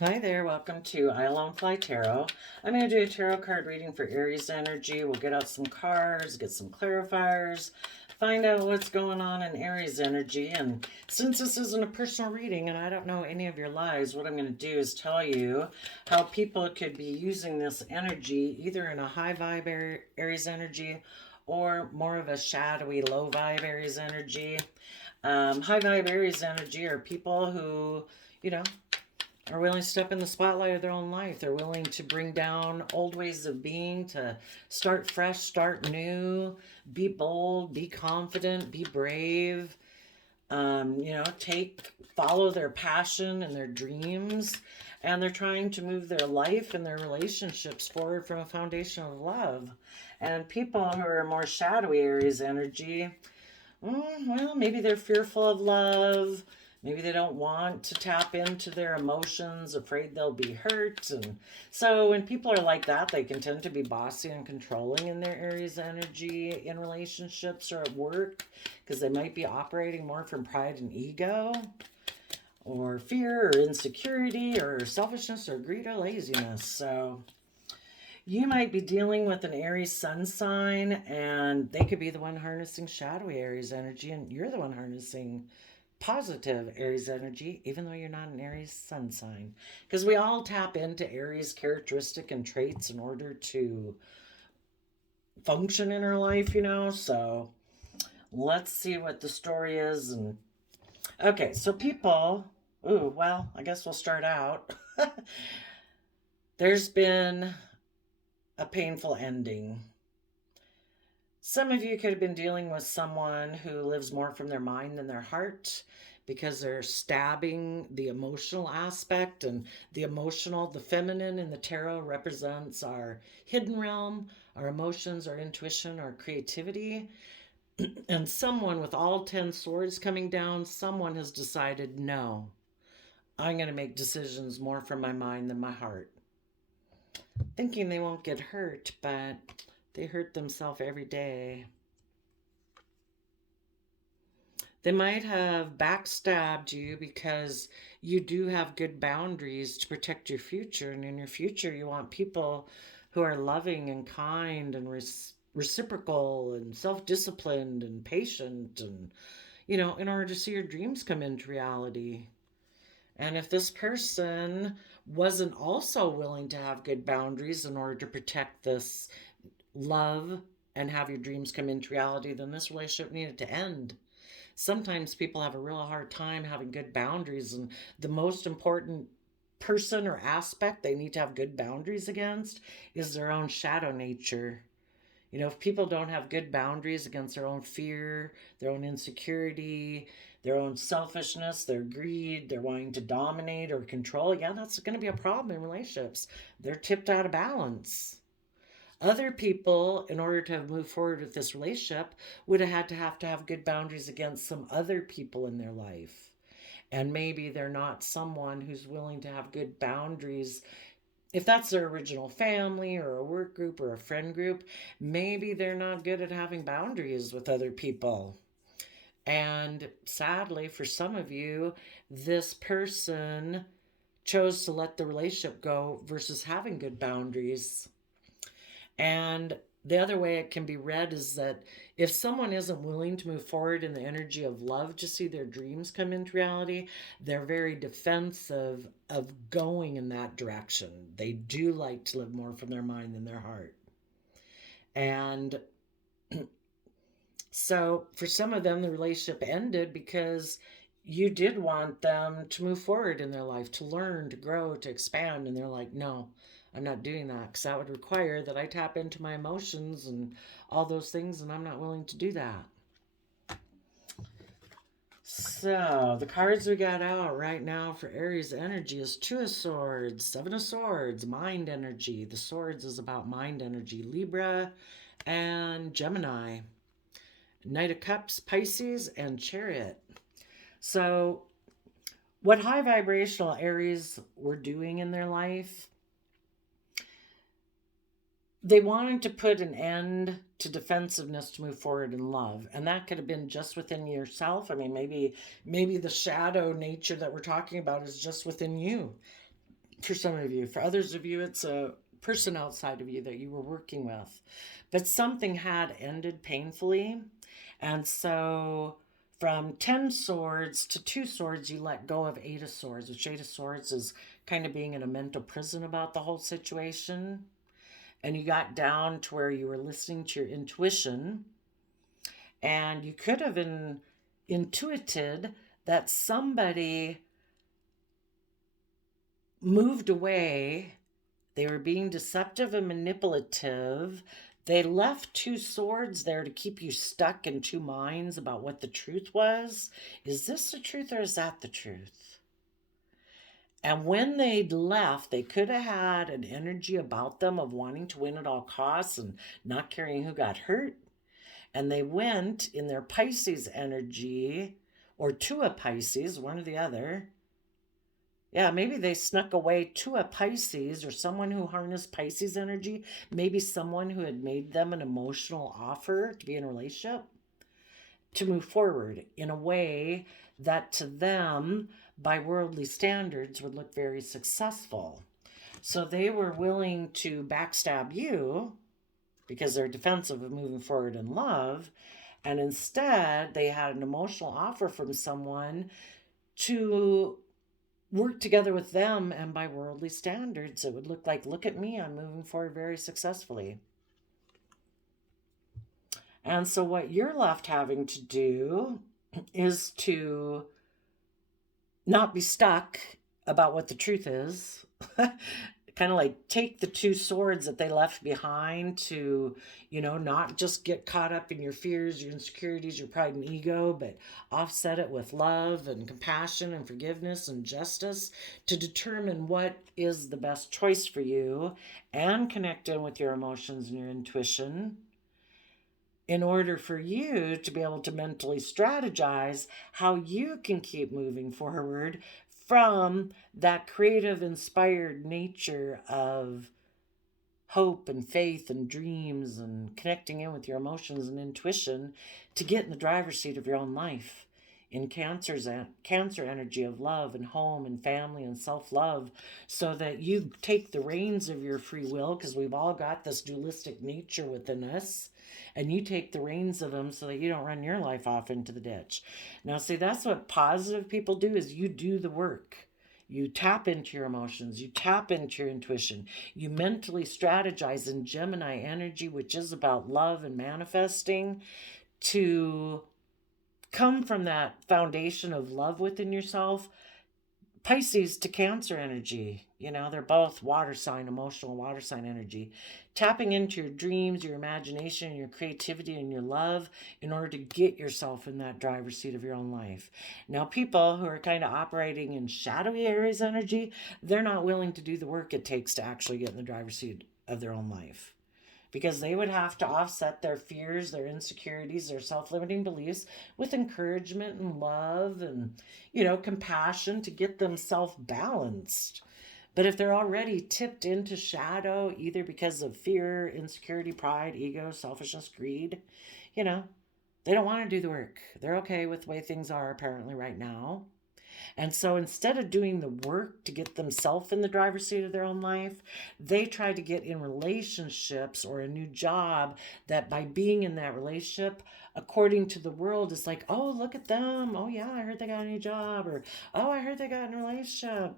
Hi there, welcome to I Alone Fly Tarot. I'm going to do a tarot card reading for Aries energy. We'll get out some cards, get some clarifiers, find out what's going on in Aries energy. And since this isn't a personal reading and I don't know any of your lives, what I'm going to do is tell you how people could be using this energy either in a high vibe Aries energy or more of a shadowy low vibe Aries energy. High vibe Aries energy are people who, you know, are willing to step in the spotlight of their own life. They're willing to bring down old ways of being, to start fresh, start new, be bold, be confident, be brave. Follow their passion and their dreams. And they're trying to move their life and their relationships forward from a foundation of love. And people who are more shadowy Aries energy, well, maybe they're fearful of love. Maybe they don't want to tap into their emotions, afraid they'll be hurt. And so when people are like that, they can tend to be bossy and controlling in their Aries energy in relationships or at work because they might be operating more from pride and ego or fear or insecurity or selfishness or greed or laziness. So you might be dealing with an Aries sun sign, and they could be the one harnessing shadowy Aries energy, and you're the one harnessing positive Aries energy, even though you're not an Aries sun sign. Because we all tap into Aries characteristic and traits in order to function in our life. So let's see what the story is. And okay, so people, I guess we'll start out. There's been a painful ending. Some of you could have been dealing with someone who lives more from their mind than their heart because they're stabbing the emotional aspect, and the feminine in the tarot represents our hidden realm, our emotions, our intuition, our creativity. And someone with all 10 swords coming down, someone has decided, no, I'm going to make decisions more from my mind than my heart. Thinking they won't get hurt, but they hurt themselves every day. They might have backstabbed you because you do have good boundaries to protect your future. And in your future, you want people who are loving and kind and reciprocal and self disciplined and patient, and, in order to see your dreams come into reality. And if this person wasn't also willing to have good boundaries in order to protect this love and have your dreams come into reality, then this relationship needed to end. Sometimes people have a real hard time having good boundaries, and the most important person or aspect they need to have good boundaries against is their own shadow nature. If people don't have good boundaries against their own fear, their own insecurity, their own selfishness, their greed, their wanting to dominate or control, yeah, that's going to be a problem in relationships. They're tipped out of balance. Other people, in order to move forward with this relationship, would have to have good boundaries against some other people in their life. And maybe they're not someone who's willing to have good boundaries. If that's their original family or a work group or a friend group, maybe they're not good at having boundaries with other people. And sadly, for some of you, this person chose to let the relationship go versus having good boundaries. And the other way it can be read is that if someone isn't willing to move forward in the energy of love to see their dreams come into reality, they're very defensive of going in that direction. They do like to live more from their mind than their heart. And so for some of them, the relationship ended because you did want them to move forward in their life, to learn, to grow, to expand. And they're like, no, I'm not doing that because that would require that I tap into my emotions and all those things, and I'm not willing to do that. So the cards we got out right now for Aries energy is Two of Swords, Seven of Swords, mind energy. The swords is about mind energy. Libra and Gemini. Knight of Cups, Pisces, and Chariot. So what high vibrational Aries were doing in their life, they wanted to put an end to defensiveness to move forward in love. And that could have been just within yourself. I mean, maybe the shadow nature that we're talking about is just within you. for some of you. For others of you, it's a person outside of you that you were working with. But something had ended painfully. And so from 10 swords to 2 swords, you let go of 8 of swords, which 8 of swords is kind of being in a mental prison about the whole situation. And you got down to where you were listening to your intuition. And you could have intuited that somebody moved away. They were being deceptive and manipulative. They left 2 swords there to keep you stuck in 2 minds about what the truth was. Is this the truth or is that the truth? And when they'd left, they could have had an energy about them of wanting to win at all costs and not caring who got hurt. And they went in their Pisces energy, or to a Pisces, one or the other. Yeah, maybe they snuck away to a Pisces or someone who harnessed Pisces energy. Maybe someone who had made them an emotional offer to be in a relationship, to move forward in a way that to them, by worldly standards, would look very successful. So they were willing to backstab you because they're defensive of moving forward in love. And instead, they had an emotional offer from someone to work together with them, and by worldly standards, it would look like, look at me, I'm moving forward very successfully. And so what you're left having to do is to not be stuck about what the truth is. Kind of like take the 2 swords that they left behind to, not just get caught up in your fears, your insecurities, your pride and ego, but offset it with love and compassion and forgiveness and justice to determine what is the best choice for you and connect in with your emotions and your intuition in order for you to be able to mentally strategize how you can keep moving forward from that creative, inspired nature of hope and faith and dreams and connecting in with your emotions and intuition to get in the driver's seat of your own life in Cancer energy of love and home and family and self-love, so that you take the reins of your free will, because we've all got this dualistic nature within us, and you take the reins of them so that you don't run your life off into the ditch. Now, see, that's what positive people do, is you do the work. You tap into your emotions. You tap into your intuition. You mentally strategize in Gemini energy, which is about love and manifesting, to come from that foundation of love within yourself. Pisces to Cancer energy, they're both water sign, emotional water sign energy. Tapping into your dreams, your imagination, your creativity, and your love in order to get yourself in that driver's seat of your own life. Now, people who are kind of operating in shadowy Aries energy, they're not willing to do the work it takes to actually get in the driver's seat of their own life, because they would have to offset their fears, their insecurities, their self-limiting beliefs with encouragement and love and, compassion to get them self-balanced. But if they're already tipped into shadow, either because of fear, insecurity, pride, ego, selfishness, greed, they don't want to do the work. They're okay with the way things are apparently right now. And so instead of doing the work to get themselves in the driver's seat of their own life, they try to get in relationships or a new job that by being in that relationship, according to the world, is like, oh, look at them. Oh, yeah, I heard they got a new job. Or, oh, I heard they got in a relationship,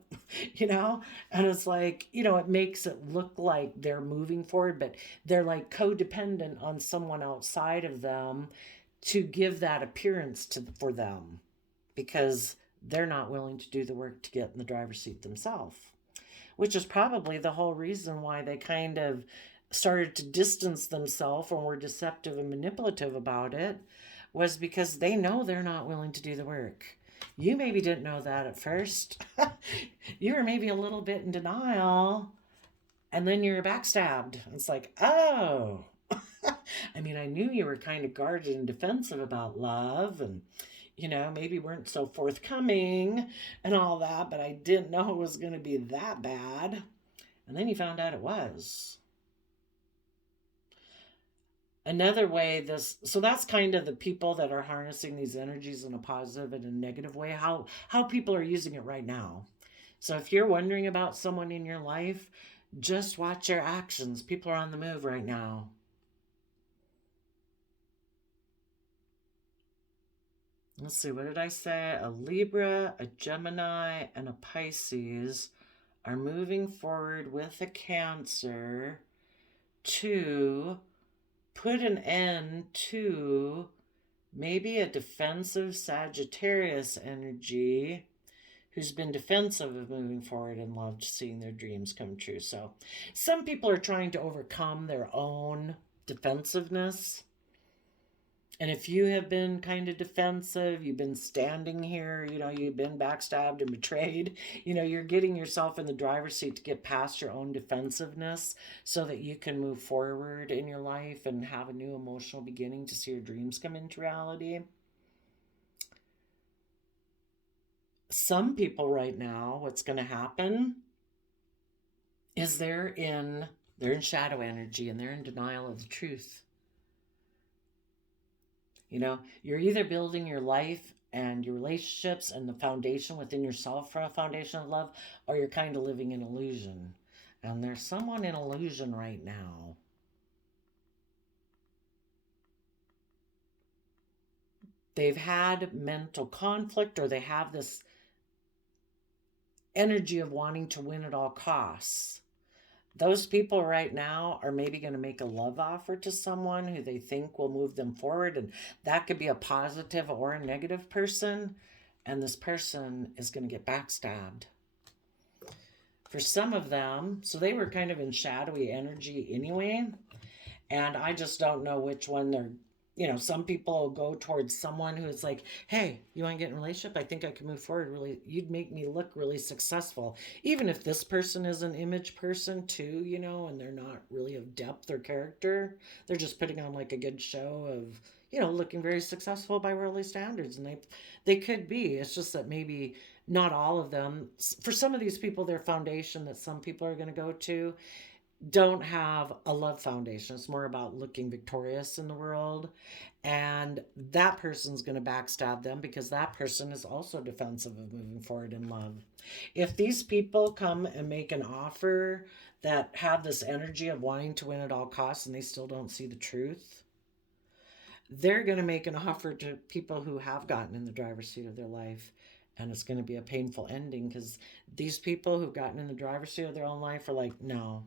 And it's like, it makes it look like they're moving forward, but they're like codependent on someone outside of them to give that appearance for them, because they're not willing to do the work to get in the driver's seat themselves, which is probably the whole reason why they kind of started to distance themselves or were deceptive and manipulative about it, was because they know they're not willing to do the work. You maybe didn't know that at first. You were maybe a little bit in denial, and then you're backstabbed. It's like, oh, I mean, I knew you were kind of guarded and defensive about love and maybe weren't so forthcoming and all that, but I didn't know it was going to be that bad. And then you found out it was. Another way so that's kind of the people that are harnessing these energies in a positive and a negative way, how people are using it right now. So if you're wondering about someone in your life, just watch your actions. People are on the move right now. Let's see, what did I say? A Libra, a Gemini, and a Pisces are moving forward with a Cancer to put an end to maybe a defensive Sagittarius energy who's been defensive of moving forward and loved seeing their dreams come true. So some people are trying to overcome their own defensiveness. And if you have been kind of defensive, you've been standing here, you've been backstabbed and betrayed, you're getting yourself in the driver's seat to get past your own defensiveness so that you can move forward in your life and have a new emotional beginning to see your dreams come into reality. Some people right now, what's going to happen is they're in shadow energy and they're in denial of the truth. You're either building your life and your relationships and the foundation within yourself from a foundation of love, or you're kind of living in illusion. And there's someone in illusion right now. They've had mental conflict, or they have this energy of wanting to win at all costs. Those people right now are maybe going to make a love offer to someone who they think will move them forward. And that could be a positive or a negative person. And this person is going to get backstabbed. For some of them, so they were kind of in shadowy energy anyway. And I just don't know which one they're, some people will go towards someone who's like, hey, you want to get in a relationship? I think I can move forward. Really, you'd make me look really successful. Even if this person is an image person too, and they're not really of depth or character. They're just putting on like a good show of, looking very successful by worldly standards. And they could be. It's just that maybe not all of them. For some of these people, their foundation that some people are going to go to don't have a love foundation. It's more about looking victorious in the world. And that person's going to backstab them because that person is also defensive of moving forward in love. If these people come and make an offer that have this energy of wanting to win at all costs and they still don't see the truth, they're going to make an offer to people who have gotten in the driver's seat of their life. And it's going to be a painful ending because these people who've gotten in the driver's seat of their own life are like, no,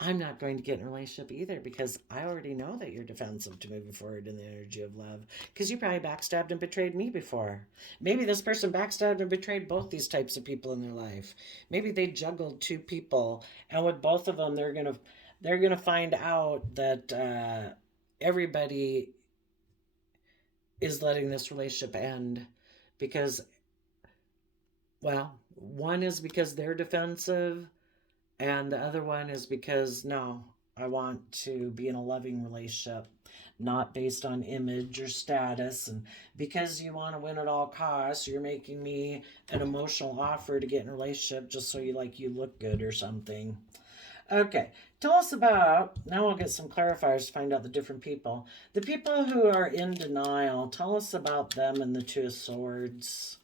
I'm not going to get in a relationship either because I already know that you're defensive to moving forward in the energy of love because you probably backstabbed and betrayed me before. Maybe this person backstabbed and betrayed both these types of people in their life. Maybe they juggled two people, and with both of them, they're gonna find out that everybody is letting this relationship end because, well, one is because they're defensive. And the other one is because, no, I want to be in a loving relationship, not based on image or status. And because you want to win at all costs, you're making me an emotional offer to get in a relationship just so you look good or something. Okay, tell us about, now we'll get some clarifiers to find out the different people. The people who are in denial, tell us about them and the Two of Swords.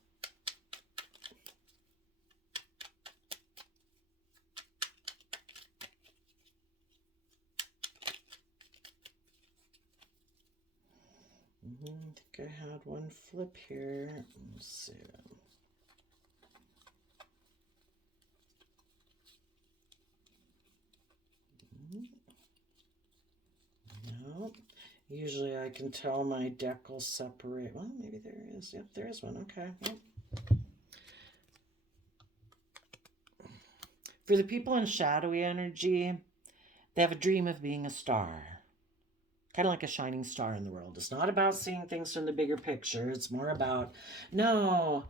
I think I had one flip here. Let's see. No. Usually I can tell my deck will separate. Well, maybe there is. Yep, there is one. Okay. Yep. For the people in shadowy energy, they have a dream of being a star. Kind of like a shining star in the world. It's not about seeing things from the bigger picture. It's more about, no,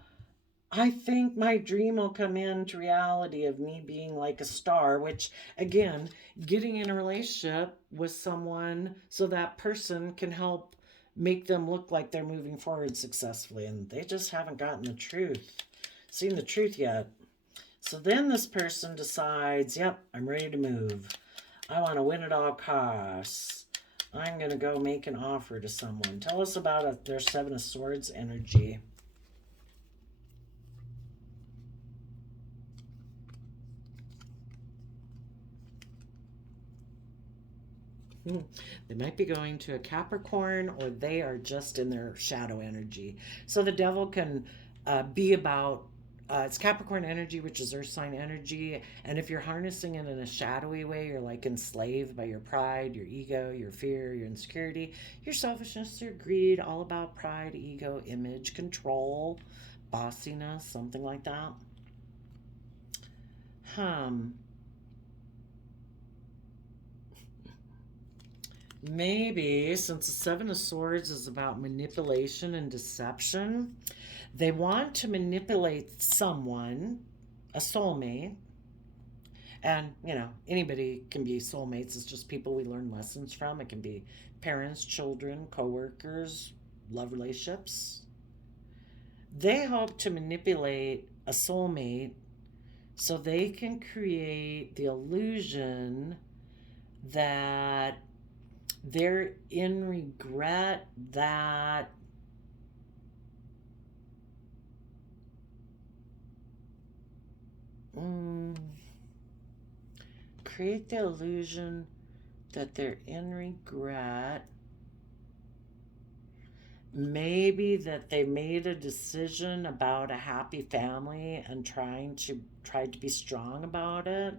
I think my dream will come into reality of me being like a star, which, again, getting in a relationship with someone so that person can help make them look like they're moving forward successfully. And they just haven't gotten the truth, seen the truth yet. So then this person decides, yep, I'm ready to move. I want to win at all costs. I'm going to go make an offer to someone. Tell us about their Seven of Swords energy. They might be going to a Capricorn, or they are just in their shadow energy. So the devil can be about it's Capricorn energy, which is earth sign energy. And if you're harnessing it in a shadowy way, you're like enslaved by your pride, your ego, your fear, your insecurity, your selfishness, your greed, all about pride, ego, image, control, bossiness, something like that. Um, Maybe since the Seven of Swords is about manipulation and deception, they want to manipulate someone, a soulmate, and anybody can be soulmates. It's just people we learn lessons from. It can be parents, children, coworkers, love relationships. They hope to manipulate a soulmate so they can create the illusion that they're in regret, that mm, create the illusion that they're in regret. Maybe that they made a decision about a happy family and tried to be strong about it.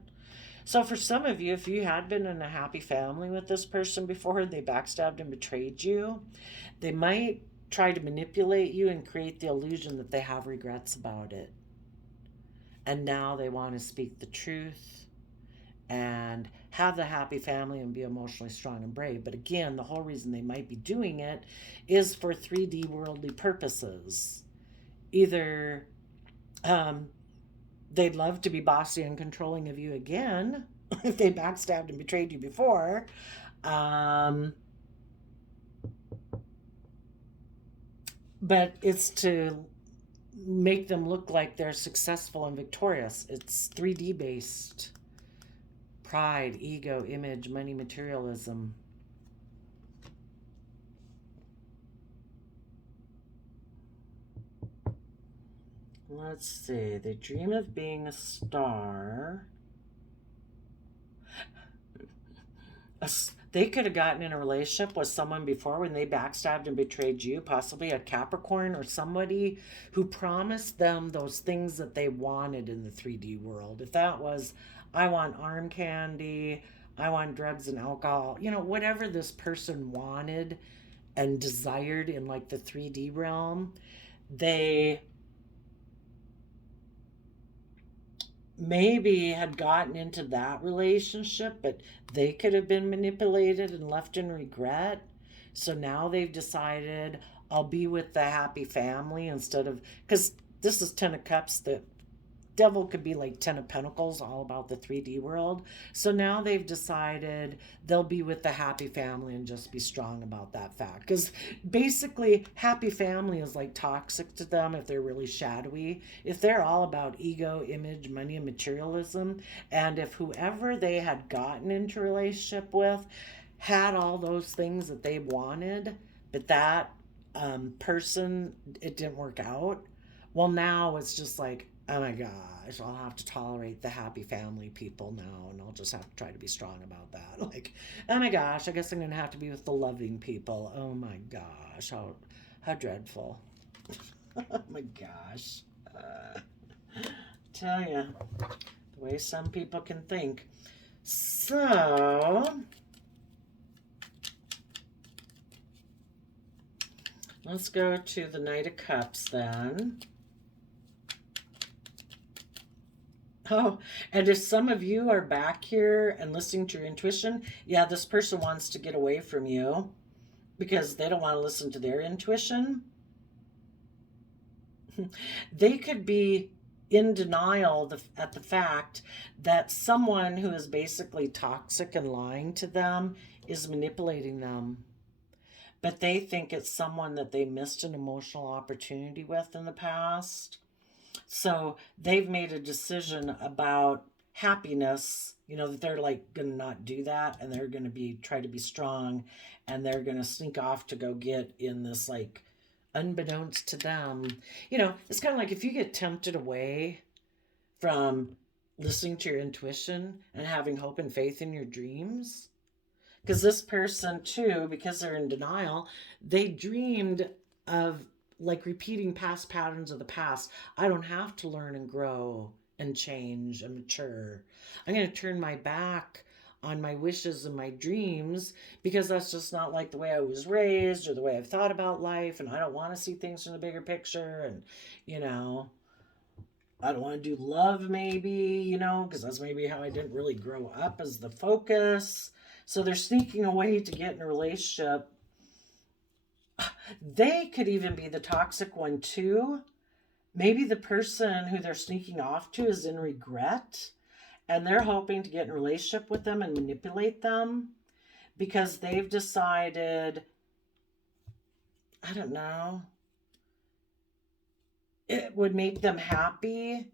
So for some of you, if you had been in a happy family with this person before, they backstabbed and betrayed you, they might try to manipulate you and create the illusion that they have regrets about it. And now they want to speak the truth and have the happy family and be emotionally strong and brave. But again, the whole reason they might be doing it is for 3D worldly purposes. Either um, they'd love to be bossy and controlling of you again if they backstabbed and betrayed you before. Um, but it's to make them look like they're successful and victorious. It's 3D based. Pride, ego, image, money, materialism. Let's see. They dream of being a star. They could have gotten in a relationship with someone before when they backstabbed and betrayed you, possibly a Capricorn or somebody who promised them those things that they wanted in the 3D world. If that was, I want arm candy, I want drugs and alcohol, whatever this person wanted and desired in like the 3D realm, they maybe had gotten into that relationship, but they could have been manipulated and left in regret. So now they've decided, I'll be with the happy family instead of, because this is 10 of Cups, the devil could be like 10 of Pentacles, all about the 3D world. So now they've decided they'll be with the happy family and just be strong about that fact. Because basically, happy family is like toxic to them if they're really shadowy. If they're all about ego, image, money, and materialism, and if whoever they had gotten into a relationship with had all those things that they wanted, but that person, it didn't work out. Well, now it's just like, oh my gosh, I'll have to tolerate the happy family people now, and I'll just have to try to be strong about that. Like, oh my gosh, I guess I'm gonna have to be with the loving people. Oh my gosh, how dreadful. Oh my gosh. Tell you, the way some people can think. So, let's go to the Knight of Cups then. Oh, and if some of you are back here and listening to your intuition, yeah, this person wants to get away from you because they don't want to listen to their intuition. They could be in denial at the fact that someone who is basically toxic and lying to them is manipulating them. But they think it's someone that they missed an emotional opportunity with in the past. So they've made a decision about happiness, that they're like going to not do that, and they're going to try to be strong, and they're going to sneak off to go get in this, like, unbeknownst to them. It's kind of like if you get tempted away from listening to your intuition and having hope and faith in your dreams, Because this person, too, because they're in denial, they dreamed of like repeating past patterns of the past. I don't have to learn and grow and change and mature. I'm going to turn my back on my wishes and my dreams because that's just not like the way I was raised or the way I've thought about life. And I don't want to see things from the bigger picture. And, you know, I don't want to do love, maybe, because that's maybe how I didn't really grow up as the focus. So they're sneaking away to get in a relationship. They could even be the toxic one, too. Maybe the person who they're sneaking off to is in regret and they're hoping to get in a relationship with them and manipulate them because they've decided, I don't know, it would make them happy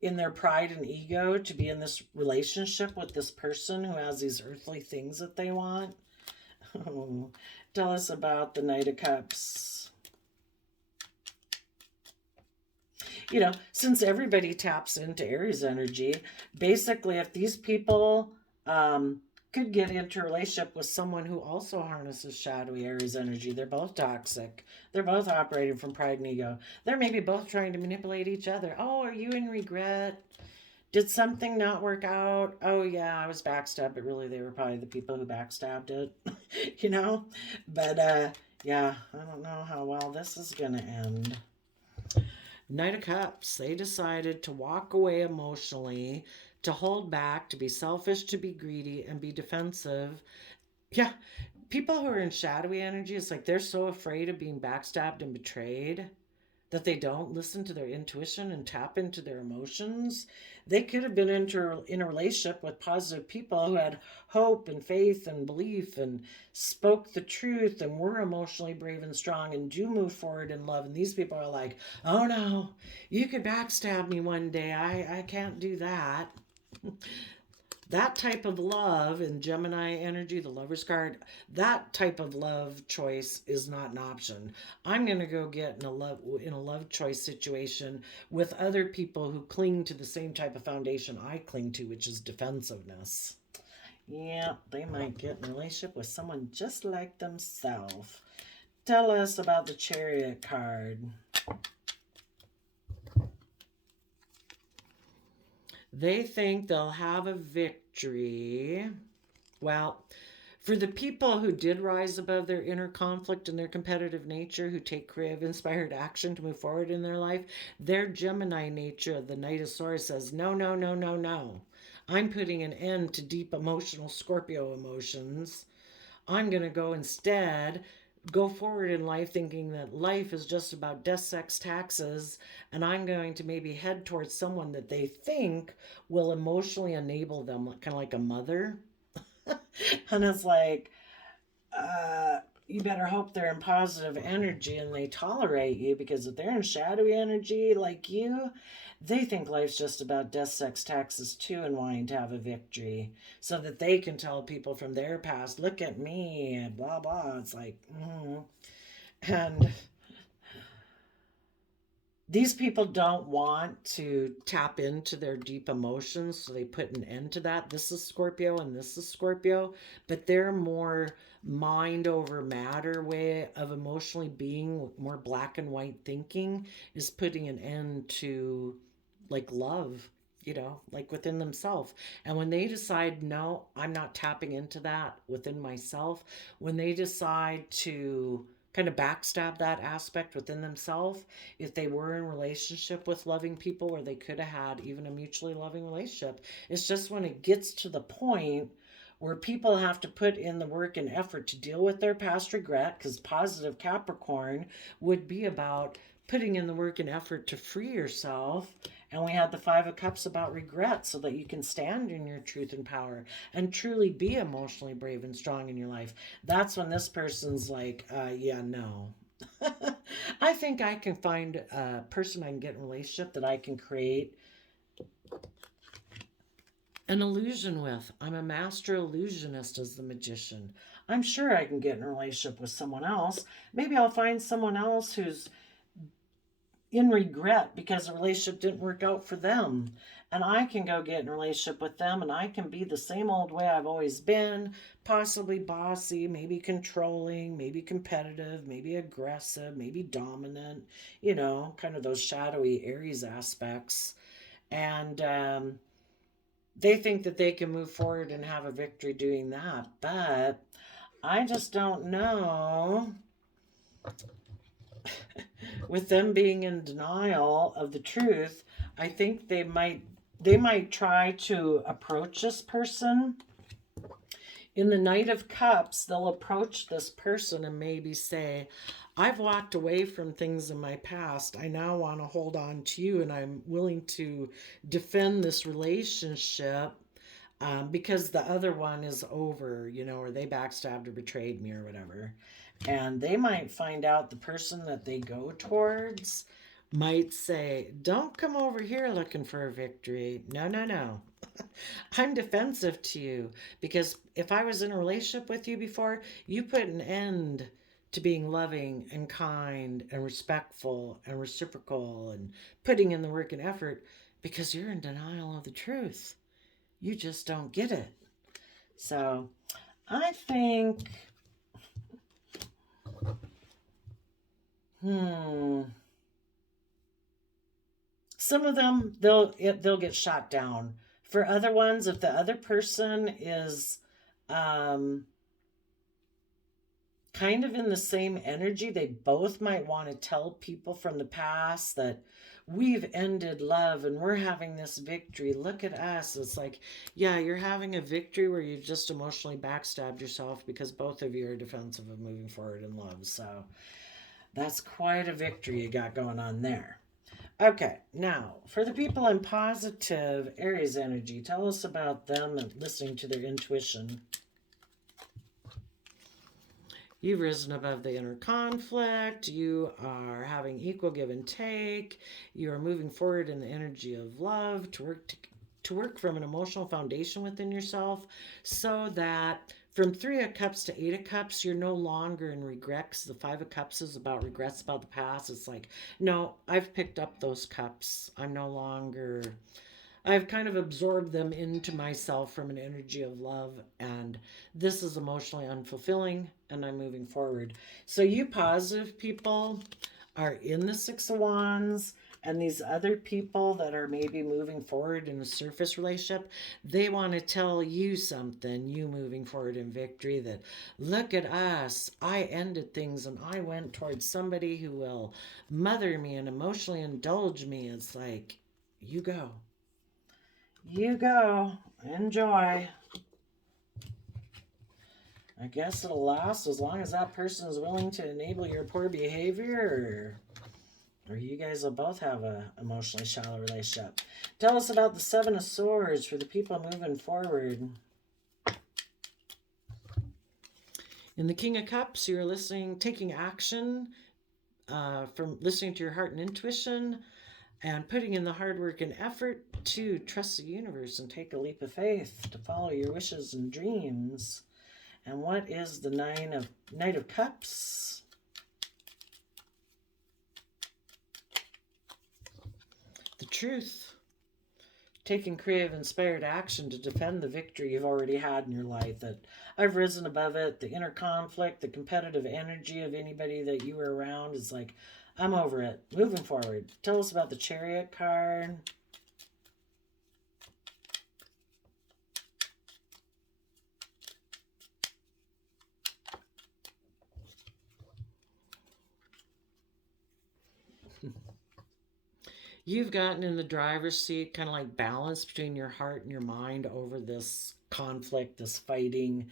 in their pride and ego to be in this relationship with this person who has these earthly things that they want. Oh, tell us about the Knight of Cups. Since everybody taps into Aries energy, basically if these people could get into a relationship with someone who also harnesses shadowy Aries energy, they're both toxic. They're both operating from pride and ego. They're maybe both trying to manipulate each other. Oh, are you in regret? Did something not work out? Oh, yeah, I was backstabbed, but really they were probably the people who backstabbed it, But, yeah, I don't know how well this is going to end. Knight of Cups, they decided to walk away emotionally, to hold back, to be selfish, to be greedy, and be defensive. Yeah, people who are in shadowy energy, it's like they're so afraid of being backstabbed and betrayed that they don't listen to their intuition and tap into their emotions. They could have been in a relationship with positive people who had hope and faith and belief and spoke the truth and were emotionally brave and strong and do move forward in love. And these people are like, oh no, you could backstab me one day. I can't do that. That type of love in Gemini energy, the Lover's card, that type of love choice is not an option. I'm going to go get in a love choice situation with other people who cling to the same type of foundation I cling to, which is defensiveness. Yeah, they might get in a relationship with someone just like themselves. Tell us about the Chariot card. They think they'll have a victory. Well, for the people who did rise above their inner conflict and their competitive nature, who take creative, inspired action to move forward in their life, their Gemini nature, the Knight of Swords, says, no, no, no, no, no. I'm putting an end to deep emotional Scorpio emotions. I'm going to go forward in life thinking that life is just about death, sex, taxes, and I'm going to maybe head towards someone that they think will emotionally enable them, kind of like a mother. And it's like, you better hope they're in positive energy and they tolerate you, because if they're in shadowy energy like you, they think life's just about death, sex, taxes too, and wanting to have a victory so that they can tell people from their past, look at me, and blah, blah. It's like, And these people don't want to tap into their deep emotions, so they put an end to that. This is Scorpio and this is Scorpio, but they're more mind over matter way of emotionally being, more black and white thinking, is putting an end to like love, like within themselves. And when they decide, no, I'm not tapping into that within myself, when they decide to kind of backstab that aspect within themselves, if they were in relationship with loving people where they could have had even a mutually loving relationship, it's just when it gets to the point where people have to put in the work and effort to deal with their past regret, because positive Capricorn would be about putting in the work and effort to free yourself. And we had the Five of Cups about regret, so that you can stand in your truth and power and truly be emotionally brave and strong in your life. That's when this person's like, yeah, no. I think I can find a person I can get in a relationship that I can create an illusion with. I'm a master illusionist as the Magician. I'm sure I can get in a relationship with someone else. Maybe I'll find someone else who's in regret because the relationship didn't work out for them. And I can go get in a relationship with them and I can be the same old way I've always been, possibly bossy, maybe controlling, maybe competitive, maybe aggressive, maybe dominant, kind of those shadowy Aries aspects. And they think that they can move forward and have a victory doing that. But I just don't know. With them being in denial of the truth, I think they might try to approach this person. In the Knight of Cups, they'll approach this person and maybe say, I've walked away from things in my past. I now want to hold on to you, and I'm willing to defend this relationship because the other one is over, or they backstabbed or betrayed me or whatever. And they might find out the person that they go towards might say, don't come over here looking for a victory. No, no, no. I'm defensive to you because if I was in a relationship with you before, you put an end to being loving and kind and respectful and reciprocal and putting in the work and effort because you're in denial of the truth. You just don't get it. So I think, some of them, they'll get shot down. For other ones, if the other person is kind of in the same energy, they both might want to tell people from the past that we've ended love and we're having this victory. Look at us. It's like, yeah, you're having a victory where you just emotionally backstabbed yourself because both of you are defensive of moving forward in love. So that's quite a victory you got going on there. Okay, now for the people in positive Aries energy, tell us about them and listening to their intuition. You've risen above the inner conflict. You are having equal give and take. You are moving forward in the energy of love to work from an emotional foundation within yourself so that from 3 of Cups to 8 of Cups, you're no longer in regrets. The 5 of Cups is about regrets about the past. It's like, no, I've picked up those cups. I've kind of absorbed them into myself from an energy of love, and this is emotionally unfulfilling, and I'm moving forward. So you positive people are in the 6 of Wands, and these other people that are maybe moving forward in a surface relationship, they want to tell you something, you moving forward in victory, that look at us, I ended things and I went towards somebody who will mother me and emotionally indulge me. It's like, you go. You go. Enjoy. I guess it'll last as long as that person is willing to enable your poor behavior, or you guys will both have an emotionally shallow relationship. Tell us about the 7 of Swords for the people moving forward. In the King of Cups, you're taking action from listening to your heart and intuition and putting in the hard work and effort to trust the universe and take a leap of faith to follow your wishes and dreams. And what is the Knight of Cups? The truth. Taking creative, inspired action to defend the victory you've already had in your life. That I've risen above it. The inner conflict, the competitive energy of anybody that you were around is like, I'm over it. Moving forward. Tell us about the Chariot card. You've gotten in the driver's seat, kind of like balance between your heart and your mind over this conflict, this fighting,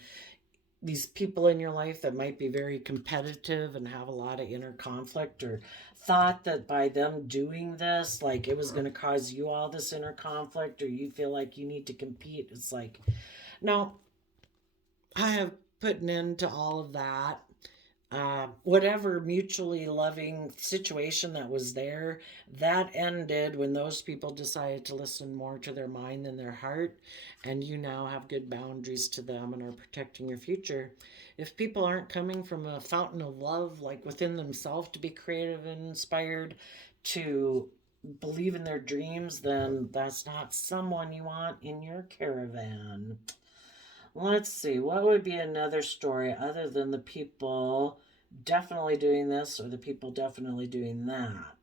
these people in your life that might be very competitive and have a lot of inner conflict, or thought that by them doing this, like it was going to cause you all this inner conflict, or you feel like you need to compete. It's like, no, I have put an end to all of that. Whatever mutually loving situation that was there, that ended when those people decided to listen more to their mind than their heart, and you now have good boundaries to them and are protecting your future. If people aren't coming from a fountain of love, like within themselves, to be creative and inspired, to believe in their dreams, then that's not someone you want in your caravan. Let's see, what would be another story other than the people definitely doing this or the people definitely doing that?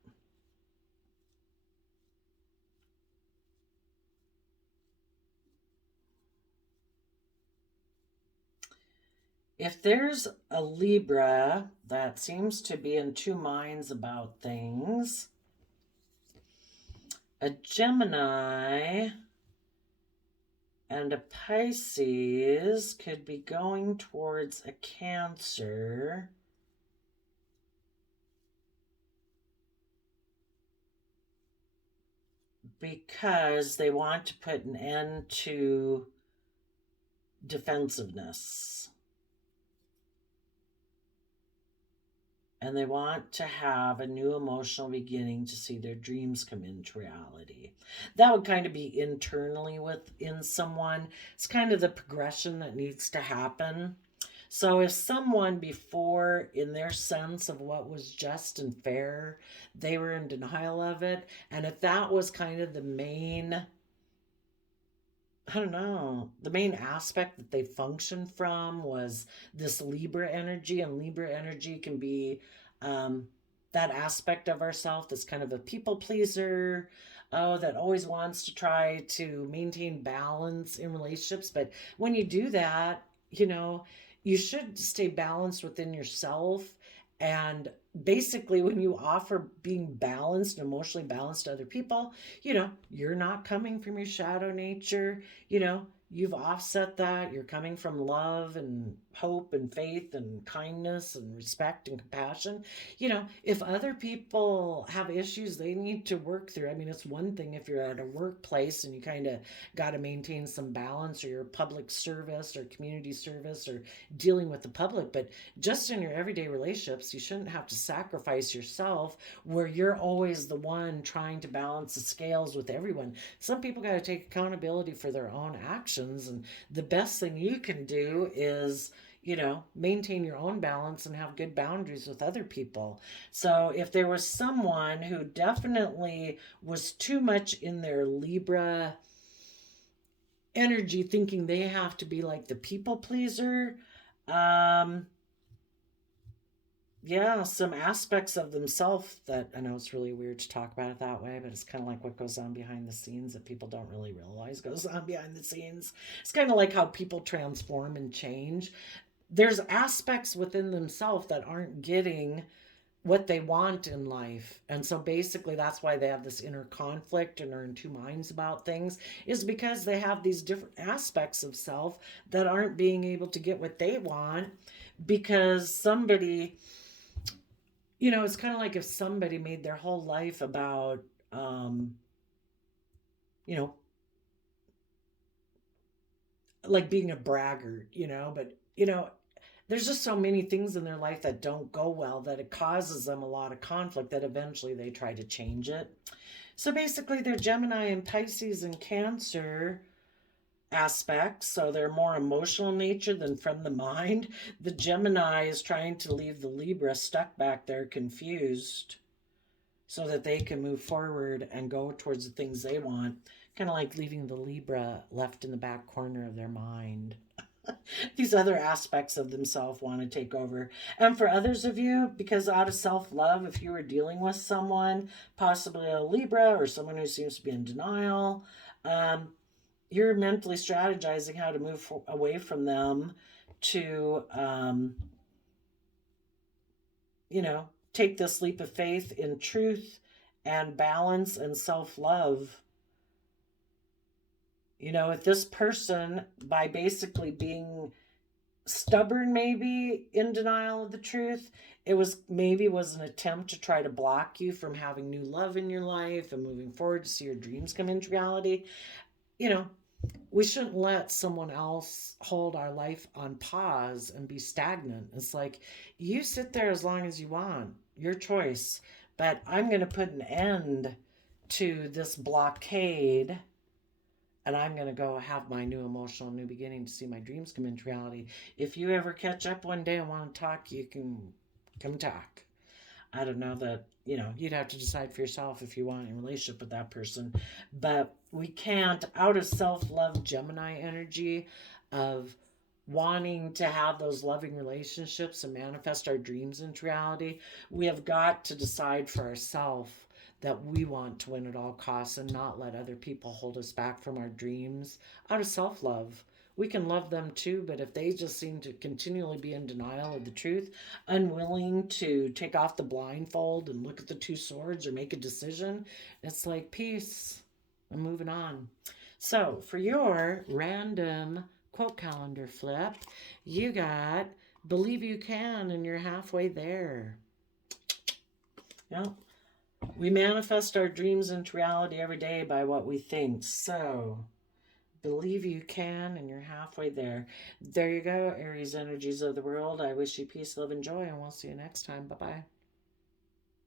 If there's a Libra that seems to be in two minds about things, a Gemini and a Pisces could be going towards a Cancer. Because they want to put an end to defensiveness. And they want to have a new emotional beginning to see their dreams come into reality. That would kind of be internally within someone. It's kind of the progression that needs to happen. So if someone before, in their sense of what was just and fair, they were in denial of it, and if that was kind of the main, I don't know, the main aspect that they function from was this Libra energy, and Libra energy can be that aspect of ourself that's kind of a people pleaser, oh, that always wants to try to maintain balance in relationships. But when you do that, you should stay balanced within yourself. And basically, when you offer being balanced, emotionally balanced to other people, you're not coming from your shadow nature. You've offset that. You're coming from love and hope and faith and kindness and respect and compassion. If other people have issues they need to work through, I mean, it's one thing if you're at a workplace and you kind of got to maintain some balance, or your public service or community service or dealing with the public, but just in your everyday relationships, you shouldn't have to sacrifice yourself where you're always the one trying to balance the scales with everyone. Some people got to take accountability for their own actions, and the best thing you can do is maintain your own balance and have good boundaries with other people. So if there was someone who definitely was too much in their Libra energy, thinking they have to be like the people pleaser, yeah, some aspects of themselves that, I know it's really weird to talk about it that way, but it's kind of like what goes on behind the scenes that people don't really realize goes on behind the scenes. It's kind of like how people transform and change. There's aspects within themselves that aren't getting what they want in life. And so basically that's why they have this inner conflict and are in two minds about things, is because they have these different aspects of self that aren't being able to get what they want because somebody, it's kind of like if somebody made their whole life about, you know, like being a braggart, but, there's just so many things in their life that don't go well that it causes them a lot of conflict that eventually they try to change it. So basically, they're Gemini and Pisces and Cancer aspects, so they're more emotional in nature than from the mind. The Gemini is trying to leave the Libra stuck back there confused so that they can move forward and go towards the things they want, kind of like leaving the Libra left in the back corner of their mind. These other aspects of themselves want to take over. And for others of you, because out of self-love, if you were dealing with someone, possibly a Libra or someone who seems to be in denial, you're mentally strategizing how to move away from them to, take this leap of faith in truth and balance and self-love. If this person, by basically being stubborn, maybe in denial of the truth, it was an attempt to try to block you from having new love in your life and moving forward to see your dreams come into reality. We shouldn't let someone else hold our life on pause and be stagnant. It's like, you sit there as long as you want, your choice, but I'm going to put an end to this blockade, and I'm going to go have my new emotional new beginning to see my dreams come into reality. If you ever catch up one day and want to talk, you can come talk. I don't know that you'd have to decide for yourself if you want a relationship with that person. But we can't, out of self-love Gemini energy of wanting to have those loving relationships and manifest our dreams into reality, we have got to decide for ourselves that we want to win at all costs and not let other people hold us back from our dreams out of self-love. We can love them too, but if they just seem to continually be in denial of the truth, unwilling to take off the blindfold and look at the two swords or make a decision, it's like, peace, I'm moving on. So for your random quote calendar flip, you got believe you can and you're halfway there. Yeah. We manifest our dreams into reality every day by what we think. So believe you can and you're halfway there. There you go, Aries energies of the world. I wish you peace, love, and joy, and we'll see you next time. Bye-bye.